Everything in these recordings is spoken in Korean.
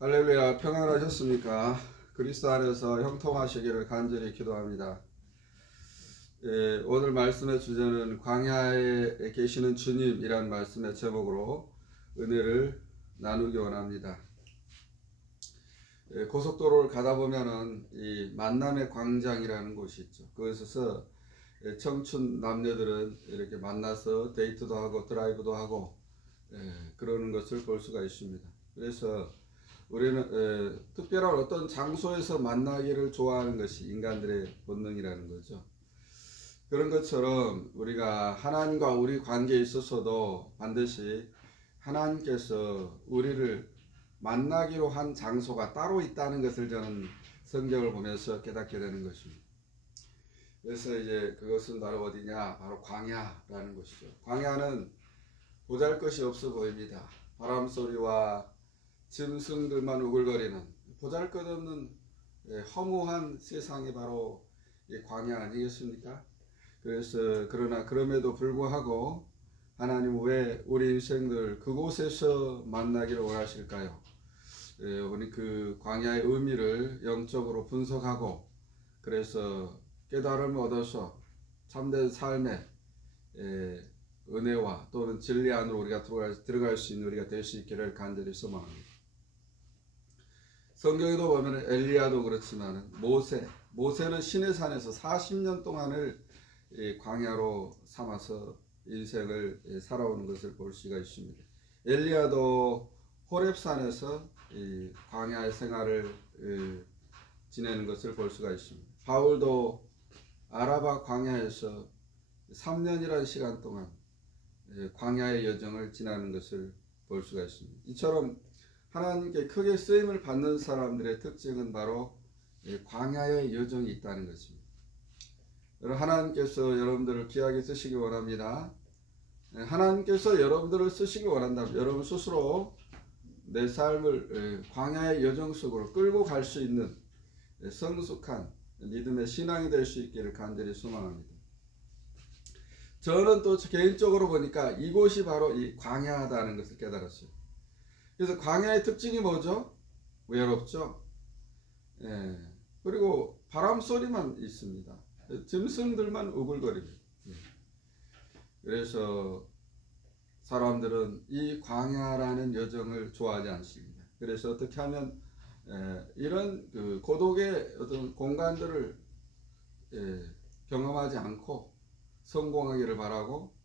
할렐루야, 평안하셨습니까? 그리스도 안에서 형통하시기를 간절히 기도합니다. 오늘 말씀의 주제는 광야에 계시는 주님이란 말씀의 제목으로 은혜를 나누기 원합니다. 고속도로를 가다 보면은 이 만남의 광장이라는 곳이 있죠. 그곳에서 청춘 남녀들은 이렇게 만나서 데이트도 하고 드라이브도 하고 그러는 것을 볼 수가 있습니다. 그래서 우리는 특별한 어떤 장소에서 만나기를 좋아하는 것이 인간들의 본능이라는 거죠. 그런 것처럼 우리가 하나님과 우리 관계에 있어서도 반드시 하나님께서 우리를 만나기로 한 장소가 따로 있다는 것을 저는 성경을 보면서 깨닫게 되는 것입니다. 그래서 이제 그것은 바로 어디냐? 바로 광야라는 곳이죠. 광야는 보잘것이 없어 보입니다. 바람 소리와 짐승들만 우글거리는 보잘것없는 허무한 세상이 바로 광야 아니겠습니까? 그래서 그러나 그럼에도 불구하고 하나님 왜 우리 인생들 그곳에서 만나기를 원하실까요? 우리 그 광야의 의미를 영적으로 분석하고 그래서 깨달음을 얻어서 참된 삶의 은혜와 또는 진리 안으로 우리가 들어갈 수 있는 우리가 될 수 있기를 간절히 소망합니다. 성경에도 보면 엘리야도 그렇지만 모세는 시내산에서 40년 동안을 광야로 삼아서 인생을 살아오는 것을 볼 수가 있습니다. 엘리야도 호렙산에서 이 광야의 생활을 지내는 것을 볼 수가 있습니다. 바울도 아라바 광야에서 3년이라는 시간 동안 광야의 여정을 지나는 것을 볼 수가 있습니다. 이처럼 하나님께 크게 쓰임을 받는 사람들의 특징은 바로 광야의 여정이 있다는 것입니다. 하나님께서 여러분들을 귀하게 쓰시기 원합니다. 하나님께서 여러분들을 쓰시기 원한다면 여러분 스스로 내 삶을 광야의 여정 속으로 끌고 갈 수 있는 성숙한 믿음의 신앙이 될 수 있기를 간절히 소망합니다. 저는 또 개인적으로 보니까 이곳이 바로 이 광야다는 것을 깨달았어요. 그래서 광야의 특징이 뭐죠? 외롭죠. 그리고 바람 소리만 있습니다. 짐승들만 우글거립니다. 그래서 사람들은 이 광야라는 여정을 좋아하지 않습니다. 그래서 어떻게 하면 이런 그 고독의 어떤 공간들을 경험하지 않고 성공하기를 바라고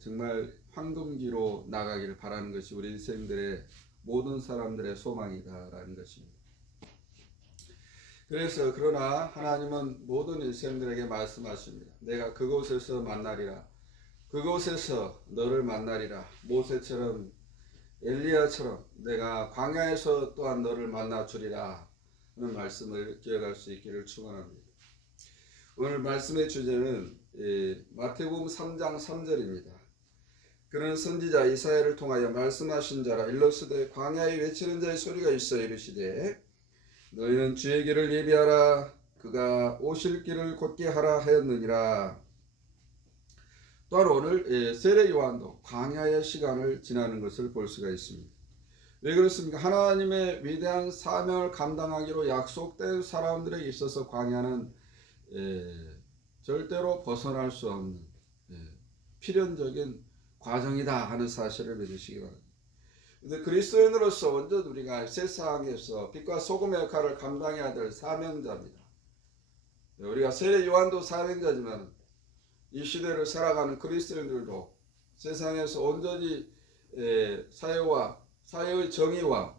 정말 황금기로 나가기를 바라는 것이 우리 인생들의 모든 사람들의 소망이다라는 것입니다. 그래서 그러나 하나님은 모든 인생들에게 말씀하십니다. 내가 그곳에서 만나리라. 그곳에서 너를 만나리라. 모세처럼 엘리야처럼 내가 광야에서 또한 너를 만나 주리라 하는 말씀을 기억할 수 있기를 축원합니다. 오늘 말씀의 주제는 마태복음 3장 3절입니다. 그는 선지자 이사야를 통하여 말씀하신 자라 일러스되 광야에 외치는 자의 소리가 있어 이르시되 너희는 주의 길을 예비하라 그가 오실 길을 곧게 하라 하였느니라. 또한 오늘 세례 요한도 광야의 시간을 지나는 것을 볼 수가 있습니다. 왜 그렇습니까? 하나님의 위대한 사명을 감당하기로 약속된 사람들에게 있어서 광야는 절대로 벗어날 수 없는 필연적인 과정이다 하는 사실을 믿으시기 바랍니다. 근데 그리스도인으로서 완전 우리가 세상에서 빛과 소금의 역할을 감당해야 될 사명자입니다. 우리가 세례 요한도 사명자지만 이 시대를 살아가는 그리스도인들도 세상에서 온전히 사회의 정의와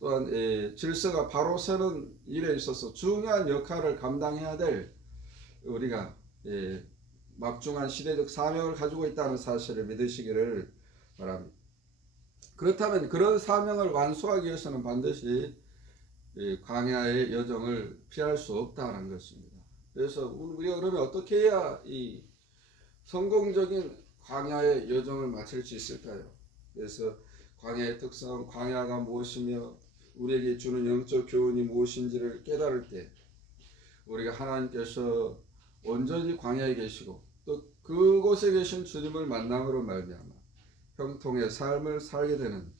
또한 질서가 바로 서는 일에 있어서 중요한 역할을 감당해야 될 우리가 막중한 시대적 사명을 가지고 있다는 사실을 믿으시기를 바랍니다. 그렇다면 그런 사명을 완수하기 위해서는 반드시 광야의 여정을 피할 수 없다는 것입니다. 그래서 우리가 그러면 어떻게 해야 이 성공적인 광야의 여정을 마칠 수 있을까요? 그래서 광야의 특성, 광야가 무엇이며 우리에게 주는 영적 교훈이 무엇인지를 깨달을 때 우리가 하나님께서 온전히 광야에 계시고 또 그곳에 계신 주님을 만남으로 말미암아 형통의 삶을 살게 되는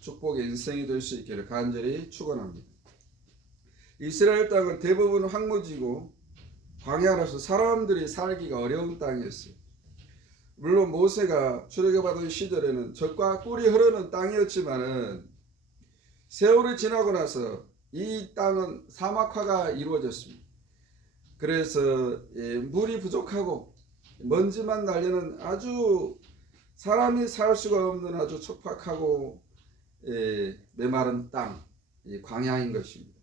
축복의 인생이 될 수 있기를 간절히 축원합니다. 이스라엘 땅은 대부분 황무지고 광야라서 사람들이 살기가 어려운 땅이었어요. 물론 모세가 출애굽하던 시절에는 젖과 꿀이 흐르는 땅이었지만은 세월이 지나고 나서 이 땅은 사막화가 이루어졌습니다. 그래서 물이 부족하고 먼지만 날리는 아주 사람이 살 수가 없는 아주 척박하고 메마른 땅, 광야인 것입니다.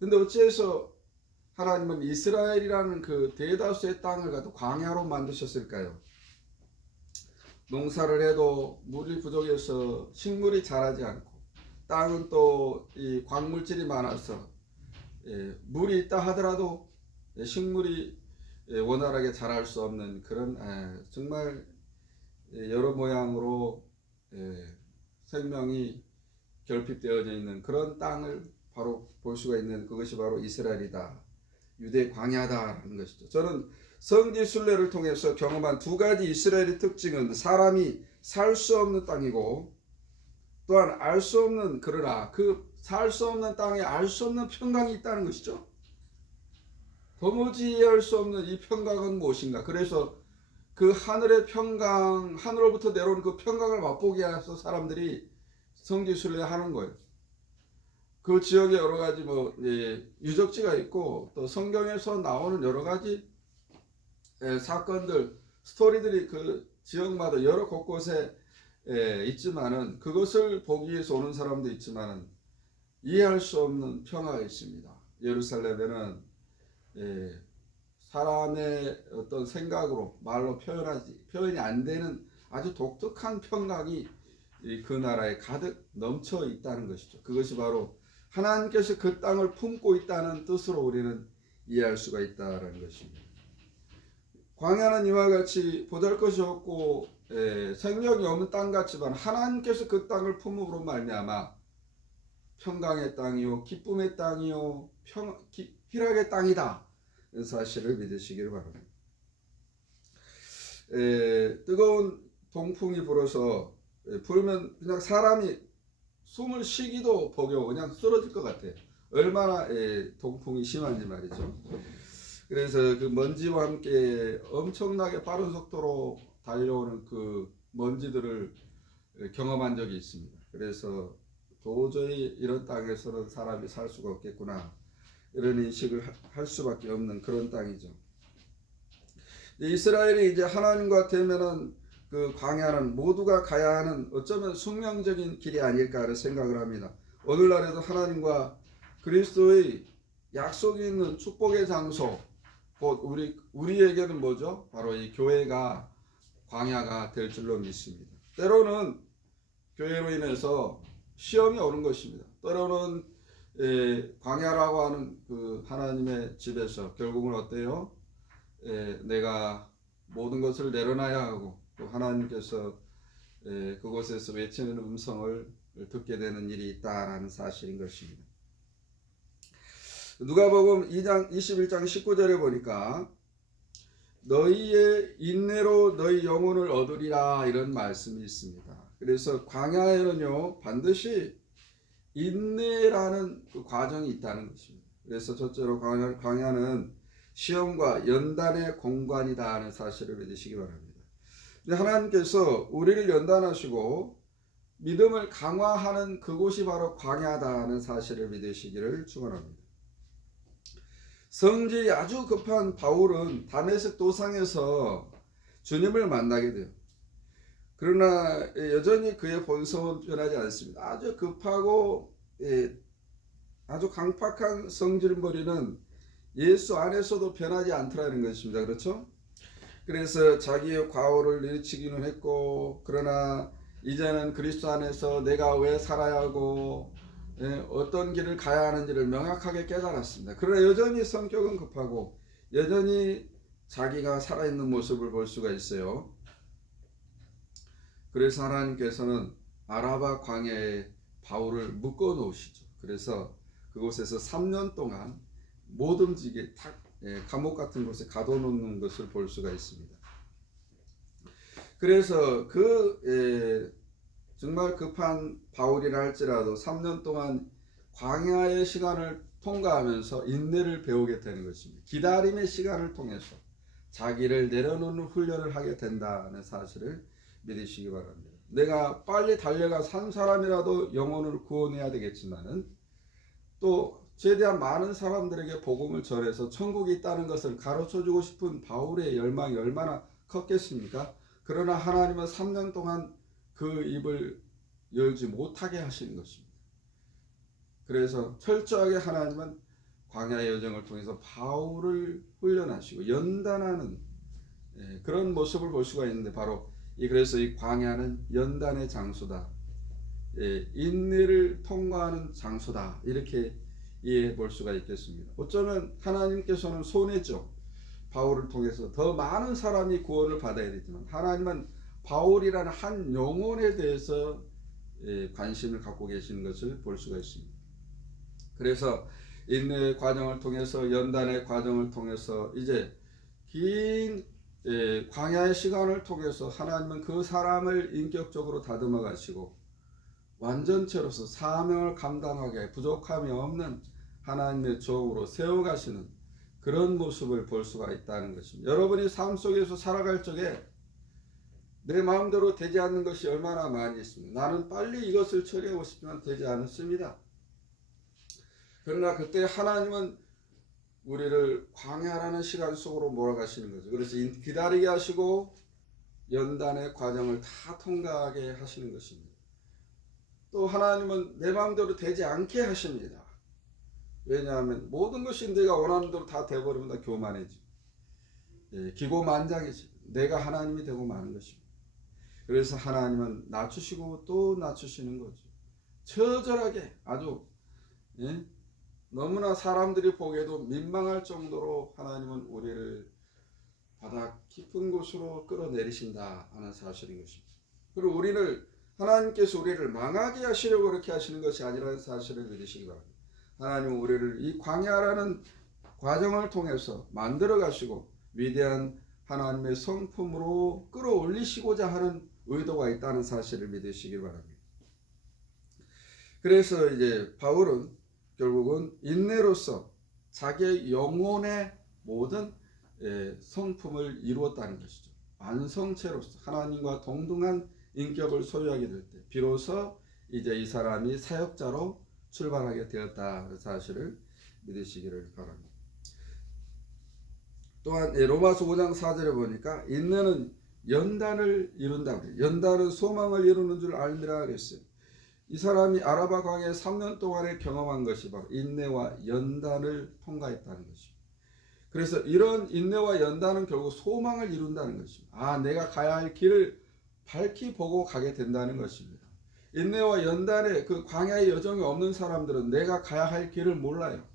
근데 어찌해서 하나님은 이스라엘이라는 그 대다수의 땅을 갖다 광야로 만드셨을까요? 농사를 해도 물이 부족해서 식물이 자라지 않고, 땅은 또 이 광물질이 많아서 물이 있다 하더라도 식물이 원활하게 자랄 수 없는 그런 정말 여러 모양으로 생명이 결핍되어져 있는 그런 땅을 바로 볼 수가 있는 그것이 바로 이스라엘이다. 유대 광야다라는 것이죠. 저는 성지 순례를 통해서 경험한 두 가지 이스라엘의 특징은 사람이 살 수 없는 땅이고, 또한 알 수 없는, 그러나 그 살 수 없는 땅에 알 수 없는 평강이 있다는 것이죠. 도무지 이해할 수 없는 이 평강은 무엇인가? 그래서 그 하늘의 평강, 하늘로부터 내려오는 그 평강을 맛보게 해서 사람들이 성지 순례하는 거예요. 그 지역에 여러 가지 유적지가 있고, 또 성경에서 나오는 여러 가지 사건들, 스토리들이 그 지역마다 여러 곳곳에 있지만은, 그것을 보기 위해서 오는 사람도 있지만은 이해할 수 없는 평화가 있습니다. 예루살렘에는 사람의 어떤 생각으로 말로 표현이 안 되는 아주 독특한 평강이 그 나라에 가득 넘쳐 있다는 것이죠. 그것이 바로 하나님께서 그 땅을 품고 있다는 뜻으로 우리는 이해할 수가 있다는 것입니다. 광야는 이와 같이 보잘것이 없고 생명이 없는 땅 같지만, 하나님께서 그 땅을 품음으로 말미암아 평강의 땅이요 기쁨의 땅이요 희락의 땅이다 사실을 믿으시기를 바랍니다. 뜨거운 동풍이 불어서 불면 그냥 사람이 숨을 쉬기도 버거워 그냥 쓰러질 것 같아요. 얼마나 동풍이 심한지 말이죠. 그래서 그 먼지와 함께 엄청나게 빠른 속도로 달려오는 그 먼지들을 경험한 적이 있습니다. 그래서 도저히 이런 땅에서는 사람이 살 수가 없겠구나, 이런 인식을 할 수밖에 없는 그런 땅이죠. 이스라엘이 이제 하나님과 되면은 그 광야는 모두가 가야 하는 어쩌면 숙명적인 길이 아닐까를 생각을 합니다. 오늘날에도 하나님과 그리스도의 약속이 있는 축복의 장소, 곧 우리에게는 뭐죠? 바로 이 교회가 광야가 될 줄로 믿습니다. 때로는 교회로 인해서 시험이 오는 것입니다. 때로는 광야라고 하는 그 하나님의 집에서 결국은 어때요? 내가 모든 것을 내려놔야 하고, 또 하나님께서 그곳에서 외치는 음성을 듣게 되는 일이 있다라는 사실인 것입니다. 누가복음 2장 21장 19절에 보니까 너희의 인내로 너희 영혼을 얻으리라, 이런 말씀이 있습니다. 그래서 광야에는요 반드시 인내라는 그 과정이 있다는 것입니다. 그래서 첫째로 광야는 시험과 연단의 공간이다 하는 사실을 믿으시기 바랍니다. 하나님께서 우리를 연단하시고 믿음을 강화하는 그곳이 바로 광야다 하는 사실을 믿으시기를 축원합니다. 성질이 아주 급한 바울은 다메섹 도상에서 주님을 만나게 돼요. 그러나 여전히 그의 본성은 변하지 않습니다. 아주 급하고 아주 강팍한 성질머리는 예수 안에서도 변하지 않더라는 것입니다. 그렇죠? 그래서 자기의 과오를 내리치기는 했고, 그러나 이제는 그리스도 안에서 내가 왜 살아야 하고 어떤 길을 가야 하는지를 명확하게 깨달았습니다. 그러나 여전히 성격은 급하고 여전히 자기가 살아있는 모습을 볼 수가 있어요. 그래서 하나님께서는 아라바 광야에 바울을 묶어 놓으시죠. 그래서 그곳에서 3년 동안 못 움직이게 감옥 같은 곳에 가둬놓는 것을 볼 수가 있습니다. 그래서 그 정말 급한 바울이라 할지라도 3년 동안 광야의 시간을 통과하면서 인내를 배우게 되는 것입니다. 기다림의 시간을 통해서 자기를 내려놓는 훈련을 하게 된다는 사실을 믿으시기 바랍니다. 내가 빨리 달려가서 한 사람이라도 영혼을 구원해야 되겠지만은 또 최대한 많은 사람들에게 복음을 전해서 천국이 있다는 것을 가르쳐주고 싶은 바울의 열망이 얼마나 컸겠습니까? 그러나 하나님은 3년 동안 그 입을 열지 못하게 하시는 것입니다. 그래서 철저하게 하나님은 광야의 여정을 통해서 바울을 훈련하시고 연단하는 그런 모습을 볼 수가 있는데, 바로 그래서 이 광야는 연단의 장소다, 인내를 통과하는 장소다, 이렇게 이해해 볼 수가 있겠습니다. 어쩌면 하나님께서는 손해죠. 바울을 통해서 더 많은 사람이 구원을 받아야 되지만 하나님은 바울이라는 한 영혼에 대해서 관심을 갖고 계시는 것을 볼 수가 있습니다. 그래서 인내의 과정을 통해서, 연단의 과정을 통해서, 이제 긴 광야의 시간을 통해서 하나님은 그 사람을 인격적으로 다듬어 가시고 완전체로서 사명을 감당하게 부족함이 없는 하나님의 종으로 세워 가시는 그런 모습을 볼 수가 있다는 것입니다. 여러분이 삶 속에서 살아갈 적에 내 마음대로 되지 않는 것이 얼마나 많이 있습니다. 나는 빨리 이것을 처리하고 싶지만 되지 않습니다. 그러나 그때 하나님은 우리를 광야라는 시간 속으로 몰아가시는 거죠. 그래서 기다리게 하시고 연단의 과정을 다 통과하게 하시는 것입니다. 또 하나님은 내 마음대로 되지 않게 하십니다. 왜냐하면 모든 것이 내가 원하는 대로 다 되어버리면 나 교만해지, 기고만장해지, 내가 하나님이 되고 마는 것입니다. 그래서 하나님은 낮추시고 또 낮추시는 거죠. 처절하게, 아주 너무나 사람들이 보기에도 민망할 정도로 하나님은 우리를 바닥 깊은 곳으로 끌어내리신다 하는 사실인 것입니다. 그리고 하나님께서 우리를 망하게 하시려고 그렇게 하시는 것이 아니라는 사실을 믿으시기 바랍니다. 하나님은 우리를 이 광야라는 과정을 통해서 만들어 가시고 위대한 하나님의 성품으로 끌어올리시고자 하는 의도가 있다는 사실을 믿으시기 바랍니다. 그래서 이제 바울은 결국은 인내로서 자기의 영혼의 모든 성품을 이루었다는 것이죠. 완성체로서 하나님과 동등한 인격을 소유하게 될 때 비로소 이제 이 사람이 사역자로 출발하게 되었다는 사실을 믿으시기를 바랍니다. 또한 로마서 5장 4절에 보니까 인내는 연단을 이룬다. 연단은 소망을 이루는 줄 알미라 그랬어요. 이 사람이 아라바 광야에 3년 동안에 경험한 것이 바로 인내와 연단을 통과했다는 것입니다. 그래서 이런 인내와 연단은 결국 소망을 이룬다는 것입니다. 내가 가야 할 길을 밝히 보고 가게 된다는 것입니다. 인내와 연단의 그 광야의 여정이 없는 사람들은 내가 가야 할 길을 몰라요.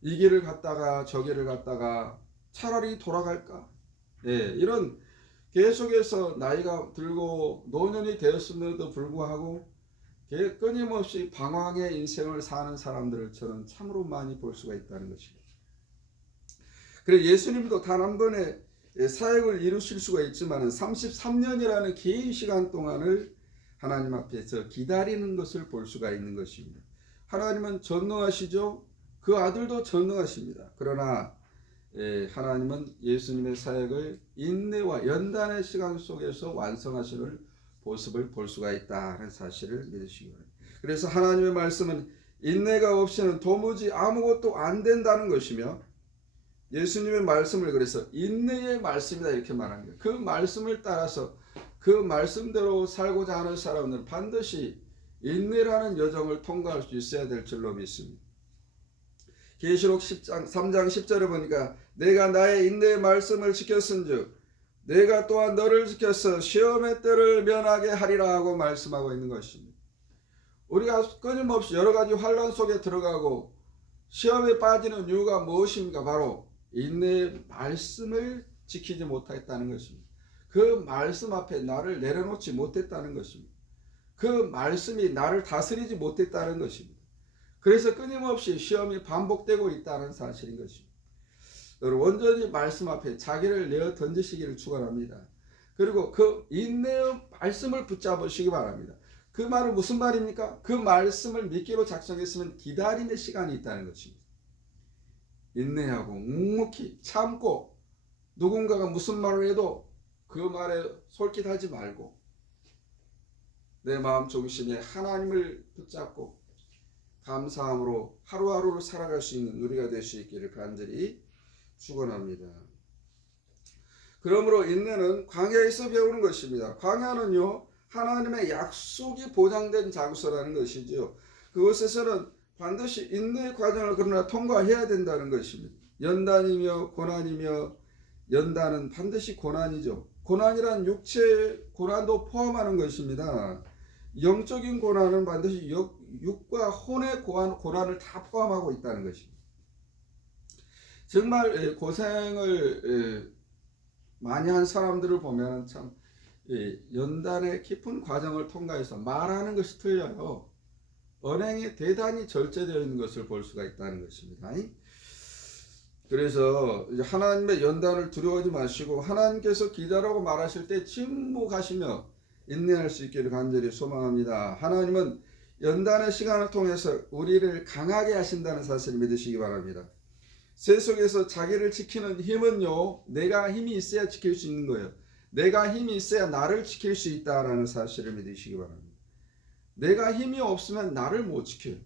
이 길을 갔다가 저 길을 갔다가 차라리 돌아갈까? 이런 계속해서 나이가 들고 노년이 되었음에도 불구하고 끊임없이 방황의 인생을 사는 사람들을 저는 참으로 많이 볼 수가 있다는 것입니다. 그래서 예수님도 단 한 번에 사역을 이루실 수가 있지만 33년이라는 긴 시간 동안을 하나님 앞에서 기다리는 것을 볼 수가 있는 것입니다. 하나님은 전능하시죠. 그 아들도 전능하십니다. 그러나 하나님은 예수님의 사역을 인내와 연단의 시간 속에서 완성하시는 모습을 볼 수가 있다는 사실을 믿으시기 바랍니다. 그래서 하나님의 말씀은 인내가 없이는 도무지 아무것도 안 된다는 것이며, 예수님의 말씀을 그래서 인내의 말씀이다 이렇게 말합니다. 그 말씀을 따라서 그 말씀대로 살고자 하는 사람은 반드시 인내라는 여정을 통과할 수 있어야 될 줄로 믿습니다. 계시록 3장 10절에 보니까 내가 나의 인내의 말씀을 지켰은즉 내가 또한 너를 지켜서 시험의 때를 면하게 하리라 하고 말씀하고 있는 것입니다. 우리가 끊임없이 여러 가지 환난 속에 들어가고 시험에 빠지는 이유가 무엇입니까? 바로 인내의 말씀을 지키지 못했다는 것입니다. 그 말씀 앞에 나를 내려놓지 못했다는 것입니다. 그 말씀이 나를 다스리지 못했다는 것입니다. 그래서 끊임없이 시험이 반복되고 있다는 사실인 것입니다. 여러분, 온전히 말씀 앞에 자기를 내어 던지시기를 축원합니다. 그리고 그 인내의 말씀을 붙잡으시기 바랍니다. 그 말은 무슨 말입니까? 그 말씀을 미끼로 작성했으면 기다림의 시간이 있다는 것입니다. 인내하고 묵묵히 참고 누군가가 무슨 말을 해도 그 말에 솔깃하지 말고 내 마음 중심에 하나님을 붙잡고 감사함으로 하루하루를 살아갈 수 있는 우리가 될 수 있기를 간절히 축원합니다. 그러므로 인내는 광야에서 배우는 것입니다. 광야는요, 하나님의 약속이 보장된 장소라는 것이죠. 그곳에서는 반드시 인내의 과정을 그러나 통과해야 된다는 것입니다. 연단이며 고난이며, 연단은 반드시 고난이죠. 고난이란 육체의 고난도 포함하는 것입니다. 영적인 고난은 반드시 육과 혼의 고난을 다 포함하고 있다는 것입니다. 정말 고생을 많이 한 사람들을 보면 참 연단의 깊은 과정을 통과해서 말하는 것이 틀려요. 언행이 대단히 절제되어 있는 것을 볼 수가 있다는 것입니다. 그래서 하나님의 연단을 두려워하지 마시고 하나님께서 기다라고 말하실 때 침묵하시며 인내할 수 있기를 간절히 소망합니다. 하나님은 연단의 시간을 통해서 우리를 강하게 하신다는 사실을 믿으시기 바랍니다. 세속에서 자기를 지키는 힘은요, 내가 힘이 있어야 지킬 수 있는 거예요. 내가 힘이 있어야 나를 지킬 수 있다라는 사실을 믿으시기 바랍니다. 내가 힘이 없으면 나를 못 지켜요.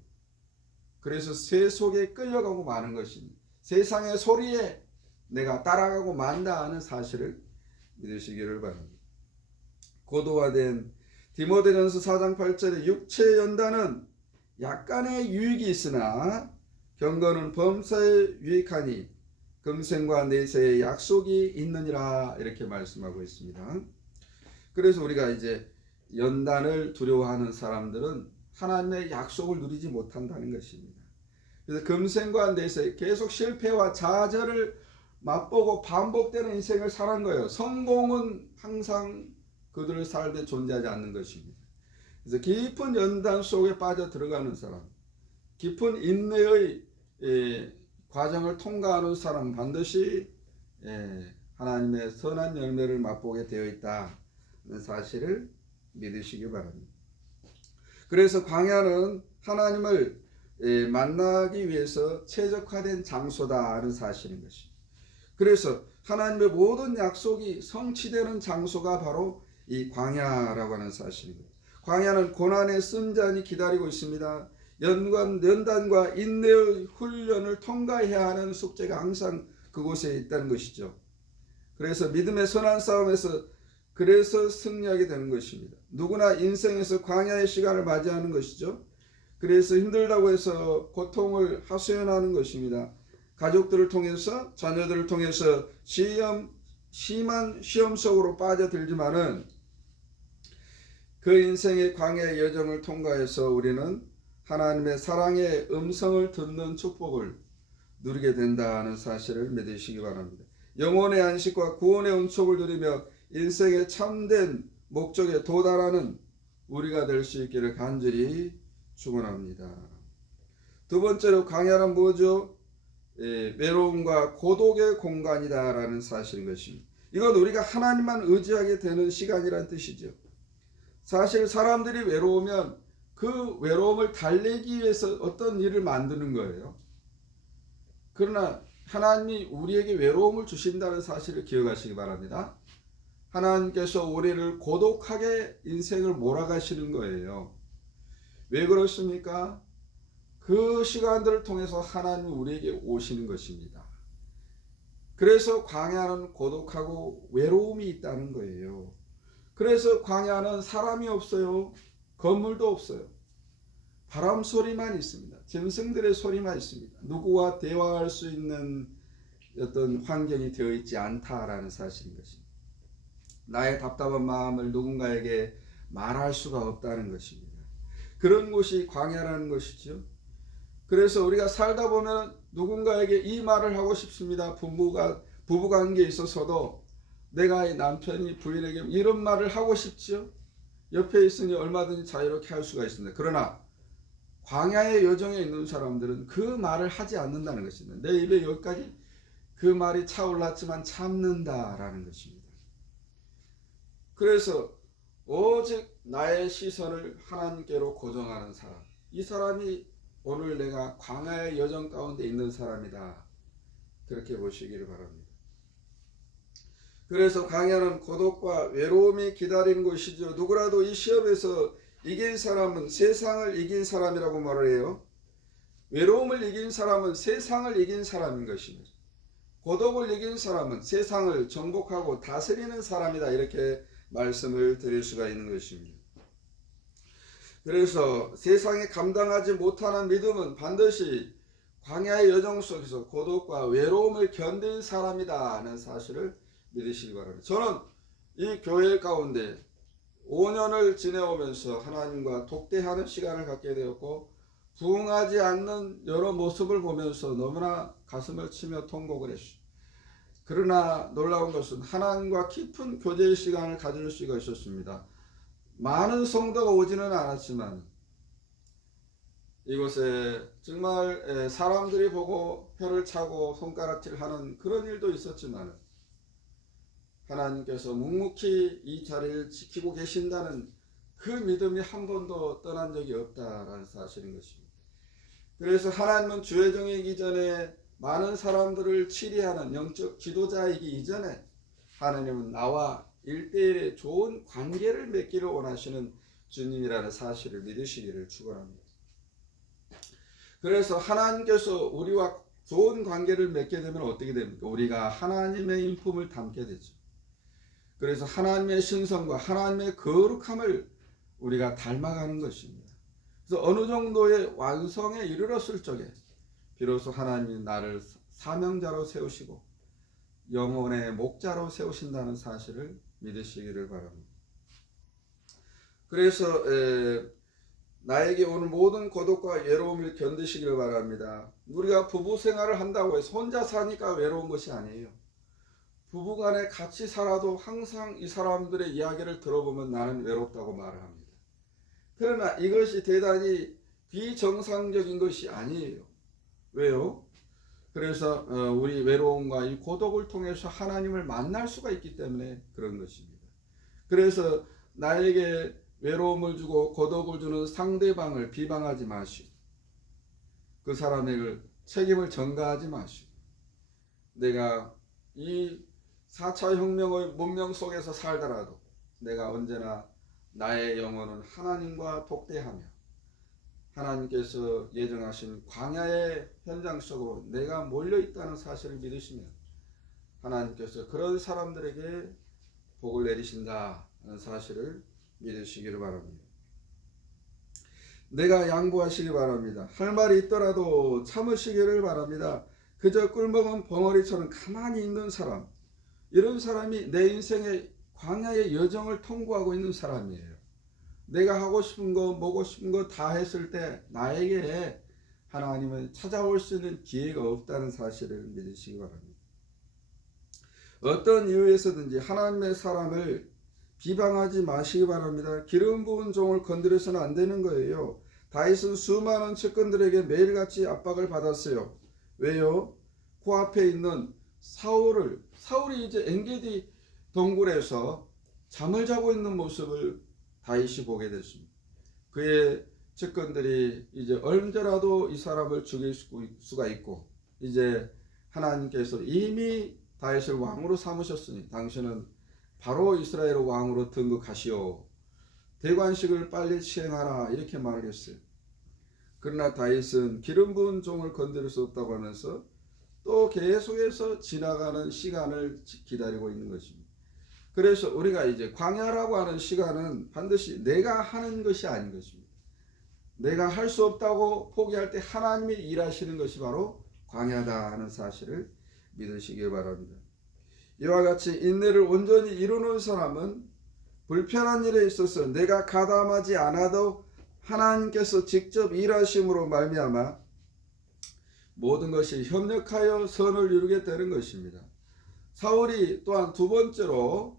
그래서 세속에 끌려가고 마는 것입니다. 세상의 소리에 내가 따라가고 만다 하는 사실을 믿으시기를 바랍니다. 고도화된 디모데전서 4장 8절에 육체의 연단은 약간의 유익이 있으나 경건은 범사에 유익하니 금생과 내세의 약속이 있느니라 이렇게 말씀하고 있습니다. 그래서 우리가 이제 연단을 두려워하는 사람들은 하나님의 약속을 누리지 못한다는 것입니다. 그래서 금생과 내세 계속 실패와 좌절을 맛보고 반복되는 인생을 살은 거예요. 성공은 항상 그들을 살때 존재하지 않는 것입니다. 그래서 깊은 연단 속에 빠져 들어가는 사람, 깊은 인내의 과정을 통과하는 사람은 반드시 하나님의 선한 열매를 맛보게 되어 있다는 사실을 믿으시기 바랍니다. 그래서 광야는 하나님을 만나기 위해서 최적화된 장소다는 사실인 것입니다. 그래서 하나님의 모든 약속이 성취되는 장소가 바로 이 광야라고 하는 사실입니다. 광야는 고난의 쓴잔이 기다리고 있습니다. 연단과 인내의 훈련을 통과해야 하는 숙제가 항상 그곳에 있다는 것이죠. 그래서 믿음의 선한 싸움에서 그래서 승리하게 되는 것입니다. 누구나 인생에서 광야의 시간을 맞이하는 것이죠. 그래서 힘들다고 해서 고통을 하소연하는 것입니다. 가족들을 통해서 자녀들을 통해서 심한 시험 속으로 빠져들지만은 그 인생의 광야의 여정을 통과해서 우리는 하나님의 사랑의 음성을 듣는 축복을 누리게 된다는 사실을 믿으시기 바랍니다. 영혼의 안식과 구원의 은총을 누리며 인생의 참된 목적에 도달하는 우리가 될 수 있기를 간절히 축원합니다. 두 번째로 광야란 뭐죠? 외로움과 고독의 공간이다라는 사실인 것입니다. 이건 우리가 하나님만 의지하게 되는 시간이란 뜻이죠. 사실 사람들이 외로우면 그 외로움을 달래기 위해서 어떤 일을 만드는 거예요. 그러나 하나님이 우리에게 외로움을 주신다는 사실을 기억하시기 바랍니다. 하나님께서 우리를 고독하게 인생을 몰아가시는 거예요. 왜 그렇습니까? 그 시간들을 통해서 하나님이 우리에게 오시는 것입니다. 그래서 광야는 고독하고 외로움이 있다는 거예요. 그래서 광야는 사람이 없어요. 건물도 없어요. 바람 소리만 있습니다. 짐승들의 소리만 있습니다. 누구와 대화할 수 있는 어떤 환경이 되어 있지 않다라는 사실인 것입니다. 나의 답답한 마음을 누군가에게 말할 수가 없다는 것입니다. 그런 곳이 광야라는 것이죠. 그래서 우리가 살다 보면 누군가에게 이 말을 하고 싶습니다. 부부관계에 있어서도 내가 남편이 부인에게 이런 말을 하고 싶지요. 옆에 있으니 얼마든지 자유롭게 할 수가 있습니다. 그러나 광야의 여정에 있는 사람들은 그 말을 하지 않는다는 것입니다. 내 입에 여기까지 그 말이 차올랐지만 참는다라는 것입니다. 그래서 오직 나의 시선을 하나님께로 고정하는 사람, 이 사람이 오늘 내가 광야의 여정 가운데 있는 사람이다, 그렇게 보시기를 바랍니다. 그래서 광야는 고독과 외로움이 기다리는 곳이죠. 누구라도 이 시험에서 이긴 사람은 세상을 이긴 사람이라고 말을 해요. 외로움을 이긴 사람은 세상을 이긴 사람인 것입니다. 고독을 이긴 사람은 세상을 정복하고 다스리는 사람이다, 이렇게 말씀을 드릴 수가 있는 것입니다. 그래서 세상에 감당하지 못하는 믿음은 반드시 광야의 여정 속에서 고독과 외로움을 견딘 사람이다 하는 사실을 믿으시기 바랍니다. 저는 이 교회 가운데 5년을 지내오면서 하나님과 독대하는 시간을 갖게 되었고, 부응하지 않는 여러 모습을 보면서 너무나 가슴을 치며 통곡을 했습니다. 그러나 놀라운 것은 하나님과 깊은 교제의 시간을 가질 수가 있었습니다. 많은 성도가 오지는 않았지만 이곳에 정말 사람들이 보고 혀를 차고 손가락질하는 그런 일도 있었지만 하나님께서 묵묵히 이 자리를 지키고 계신다는 그 믿음이 한 번도 떠난 적이 없다라는 사실인 것입니다. 그래서 하나님은 주의 정이기 전에 많은 사람들을 치리하는 영적 지도자이기 이전에 하나님은 나와 1대1의 좋은 관계를 맺기를 원하시는 주님이라는 사실을 믿으시기를 축원합니다. 그래서 하나님께서 우리와 좋은 관계를 맺게 되면 어떻게 됩니까? 우리가 하나님의 인품을 담게 되죠. 그래서 하나님의 신성과 하나님의 거룩함을 우리가 닮아가는 것입니다. 그래서 어느 정도의 완성에 이르렀을 적에 비로소 하나님이 나를 사명자로 세우시고 영혼의 목자로 세우신다는 사실을 믿으시기를 바랍니다. 그래서 나에게 오는 모든 고독과 외로움을 견디시기를 바랍니다. 우리가 부부 생활을 한다고 해서 혼자 사니까 외로운 것이 아니에요. 부부간에 같이 살아도 항상 이 사람들의 이야기를 들어보면 나는 외롭다고 말을 합니다. 그러나 이것이 대단히 비정상적인 것이 아니에요. 왜요? 그래서 우리 외로움과 이 고독을 통해서 하나님을 만날 수가 있기 때문에 그런 것입니다. 그래서 나에게 외로움을 주고 고독을 주는 상대방을 비방하지 마시고 그 사람에게 책임을 전가하지 마시고 내가 이 4차 혁명의 문명 속에서 살더라도 내가 언제나 나의 영혼은 하나님과 독대하며 하나님께서 예정하신 광야의 현장 속으로 내가 몰려있다는 사실을 믿으시면 하나님께서 그런 사람들에게 복을 내리신다는 사실을 믿으시기를 바랍니다. 내가 양보하시기 바랍니다. 할 말이 있더라도 참으시기를 바랍니다. 그저 꿀먹은 벙어리처럼 가만히 있는 사람, 이런 사람이 내 인생의 광야의 여정을 통과하고 있는 사람이에요. 내가 하고 싶은 거, 먹고 싶은 거 다 했을 때 나에게 하나님은 찾아올 수 있는 기회가 없다는 사실을 믿으시기 바랍니다. 어떤 이유에서든지 하나님의 사람을 비방하지 마시기 바랍니다. 기름 부은 종을 건드려서는 안 되는 거예요. 다윗은 수많은 측근들에게 매일같이 압박을 받았어요. 왜요? 코앞에 있는 사울이 이제 엔게디 동굴에서 잠을 자고 있는 모습을 다윗이 보게 됐습니다. 그의 측근들이 이제 언제라도 이 사람을 죽일 수가 있고 이제 하나님께서 이미 다윗을 왕으로 삼으셨으니 당신은 바로 이스라엘 왕으로 등극하시오. 대관식을 빨리 시행하라, 이렇게 말을 했어요. 그러나 다윗은 기름 부은 종을 건드릴 수 없다고 하면서 또 계속해서 지나가는 시간을 기다리고 있는 것입니다. 그래서 우리가 이제 광야라고 하는 시간은 반드시 내가 하는 것이 아닌 것입니다. 내가 할 수 없다고 포기할 때 하나님이 일하시는 것이 바로 광야다 하는 사실을 믿으시길 바랍니다. 이와 같이 인내를 온전히 이루는 사람은 불편한 일에 있어서 내가 가담하지 않아도 하나님께서 직접 일하심으로 말미암아 모든 것이 협력하여 선을 이루게 되는 것입니다. 사울이 또한 두 번째로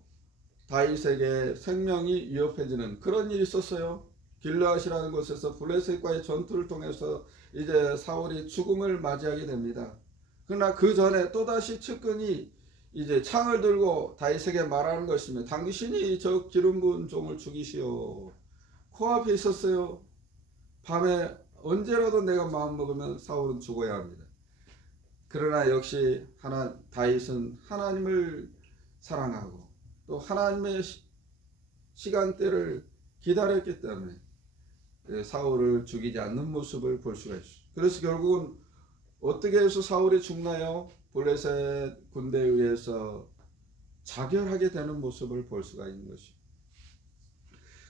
다윗에게 생명이 위협해지는 그런 일이 있었어요. 길르앗이라는 곳에서 블레셋과의 전투를 통해서 이제 사울이 죽음을 맞이하게 됩니다. 그러나 그 전에 또다시 측근이 이제 창을 들고 다윗에게 말하는 것이며 당신이 저 기름 부은 종을 죽이시오. 코앞에 있었어요. 밤에 언제라도 내가 마음 먹으면 사울은 죽어야 합니다. 그러나 역시 다윗은 하나님을 사랑하고 또 하나님의 시간대를 기다렸기 때문에 사울을 죽이지 않는 모습을 볼 수가 있어요. 그래서 결국은 어떻게 해서 사울이 죽나요? 블레셋 군대에 의해서 자결하게 되는 모습을 볼 수가 있는 것입니다.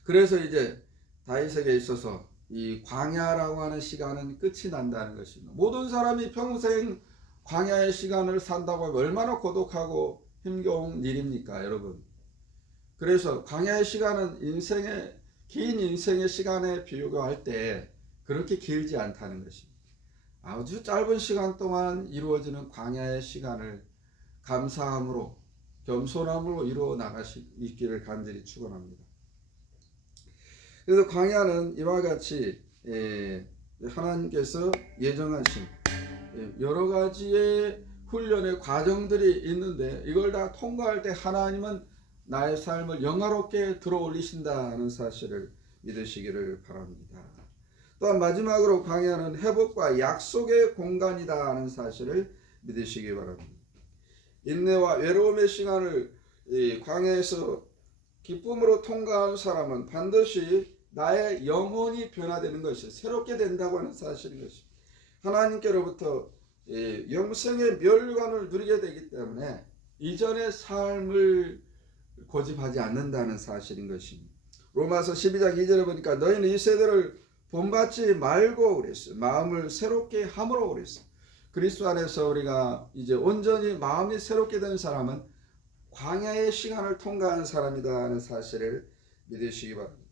그래서 이제 다윗에게 있어서 이 광야라고 하는 시간은 끝이 난다는 것입니다. 모든 사람이 평생 광야의 시간을 산다고 하면 얼마나 고독하고 힘겨운 일입니까, 여러분? 그래서 광야의 시간은 긴 인생의 시간에 비교할 때 그렇게 길지 않다는 것입니다. 아주 짧은 시간 동안 이루어지는 광야의 시간을 감사함으로 겸손함으로 이루어 나가시기를 간절히 축원합니다. 그래서 광야는 이와 같이 하나님께서 예정하신 여러 가지의 훈련의 과정들이 있는데 이걸 다 통과할 때 하나님은 나의 삶을 영화롭게 들어올리신다는 사실을 믿으시기를 바랍니다. 또한 마지막으로 광야는 회복과 약속의 공간이다 하는 사실을 믿으시기 바랍니다. 인내와 외로움의 시간을 광야에서 기쁨으로 통과한 사람은 반드시 나의 영혼이 변화되는 것이 새롭게 된다고 하는 사실인 것입니다. 하나님께로부터 영생의 멸관을 누리게 되기 때문에 이전의 삶을 고집하지 않는다는 사실인 것입니다. 로마서 12장 2절에 보니까 너희는 이 세대를 본받지 말고 그랬어요. 마음을 새롭게 함으로 그랬어요. 그리스도 안에서 우리가 이제 온전히 마음이 새롭게 된 사람은 광야의 시간을 통과한 사람이다 하는 사실을 믿으시기 바랍니다.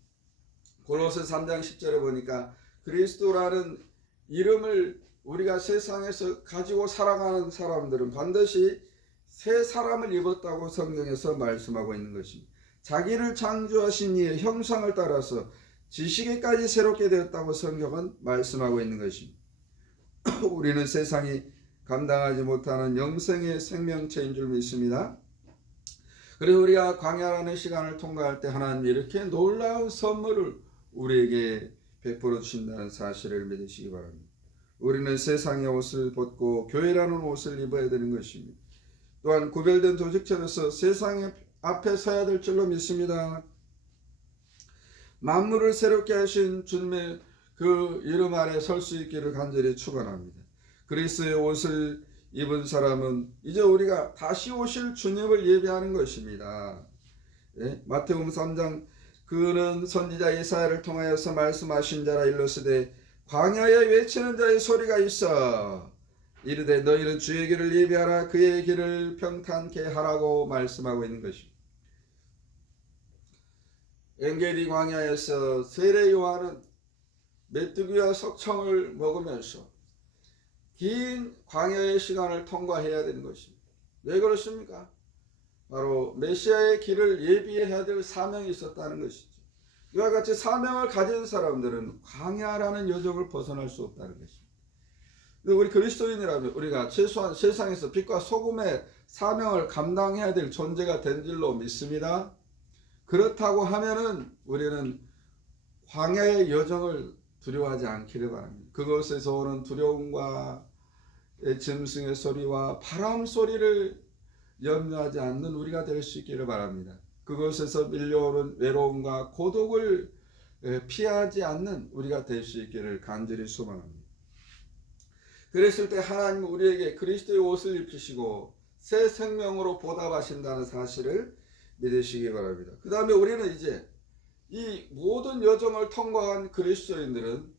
골로새 3장 10절에 보니까 그리스도라는 이름을 우리가 세상에서 가지고 살아가는 사람들은 반드시 새 사람을 입었다고 성경에서 말씀하고 있는 것입니다. 자기를 창조하신 이의 형상을 따라서 지식에까지 새롭게 되었다고 성경은 말씀하고 있는 것입니다. 우리는 세상이 감당하지 못하는 영생의 생명체인 줄 믿습니다. 그래서 우리가 광야라는 시간을 통과할 때 하나님이 이렇게 놀라운 선물을 우리에게 베풀어 주신다는 사실을 믿으시기 바랍니다. 우리는 세상의 옷을 벗고 교회라는 옷을 입어야 되는 것입니다. 또한 구별된 조직체로서 세상 앞에 서야 될 줄로 믿습니다. 만물을 새롭게 하신 주님의 그 이름 아래 설 수 있기를 간절히 축원합니다. 그리스도의 옷을 입은 사람은 이제 우리가 다시 오실 주님을 예배하는 것입니다. 마태복음 3장 그는 선지자 예사야를 통하여서 말씀하신 자라 일러스되 광야에 외치는 자의 소리가 있어 이르되 너희는 주의 길을 예비하라 그의 길을 평탄케 하라고 말씀하고 있는 것입니다. 엔게디 광야에서 세례 요한은 메뚜기와 석청을 먹으면서 긴 광야의 시간을 통과해야 되는 것입니다. 왜 그렇습니까? 바로 메시아의 길을 예비해야 될 사명이 있었다는 것이죠. 이와 같이 사명을 가진 사람들은 광야라는 여정을 벗어날 수 없다는 것입니다. 우리 그리스도인이라면 우리가 최소한 세상에서 빛과 소금의 사명을 감당해야 될 존재가 된 줄로 믿습니다. 그렇다고 하면은 우리는 광야의 여정을 두려워하지 않기를 바랍니다. 그것에서 오는 두려움과 짐승의 소리와 바람 소리를 염려하지 않는 우리가 될 수 있기를 바랍니다. 그것에서 밀려오는 외로움과 고독을 피하지 않는 우리가 될 수 있기를 간절히 소망합니다. 그랬을 때 하나님은 우리에게 그리스도의 옷을 입히시고 새 생명으로 보답하신다는 사실을 믿으시기 바랍니다. 그 다음에 우리는 이제 이 모든 여정을 통과한 그리스도인들은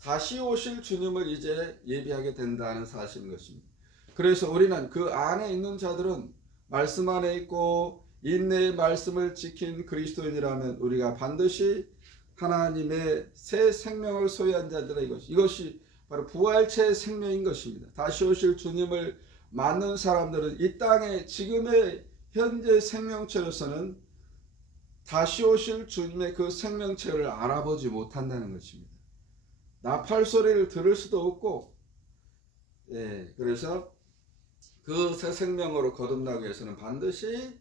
다시 오실 주님을 이제 예비하게 된다는 사실인 것입니다. 그래서 우리는 그 안에 있는 자들은 말씀 안에 있고 인내의 말씀을 지킨 그리스도인이라면 우리가 반드시 하나님의 새 생명을 소유한 자들의 이것이 바로 부활체의 생명인 것입니다. 다시 오실 주님을 맞는 사람들은 이 땅에 지금의 현재 생명체로서는 다시 오실 주님의 그 생명체를 알아보지 못한다는 것입니다. 나팔 소리를 들을 수도 없고, 그래서 그 새 생명으로 거듭나기 위해서는 반드시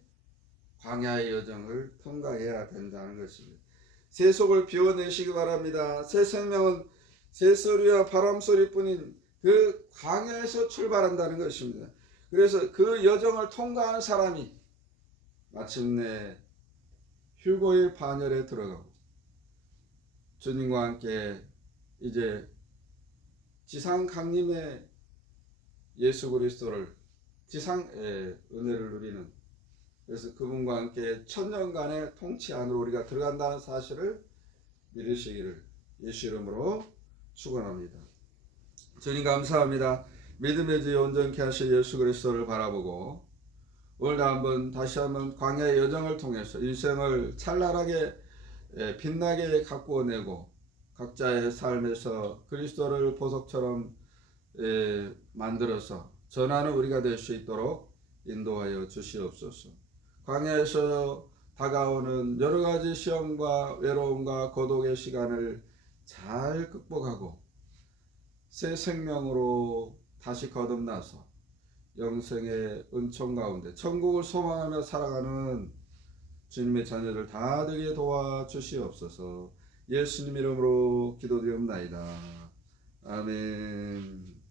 광야의 여정을 통과해야 된다는 것입니다. 새 속을 비워내시기 바랍니다. 새 생명은 새소리와 바람소리뿐인 그 광야에서 출발한다는 것입니다. 그래서 그 여정을 통과한 사람이 마침내 휴거의 반열에 들어가고 주님과 함께 이제 지상 강림의 예수 그리스도를 지상의 은혜를 누리는, 그래서 그분과 함께 천년간의 통치 안으로 우리가 들어간다는 사실을 믿으시기를 예수 이름으로 축원합니다. 주님 감사합니다. 믿음의 주 온전케 하실 예수 그리스도를 바라보고 오늘 다시 한번 광야의 여정을 통해서 인생을 찬란하게 빛나게 가꾸어내고 각자의 삶에서 그리스도를 보석처럼 만들어서 전하는 우리가 될 수 있도록 인도하여 주시옵소서. 광야에서 다가오는 여러 가지 시험과 외로움과 고독의 시간을 잘 극복하고 새 생명으로 다시 거듭나서 영생의 은총 가운데 천국을 소망하며 살아가는 주님의 자녀들 다 되게 도와주시옵소서. 예수님 이름으로 기도드리옵나이다. 아멘.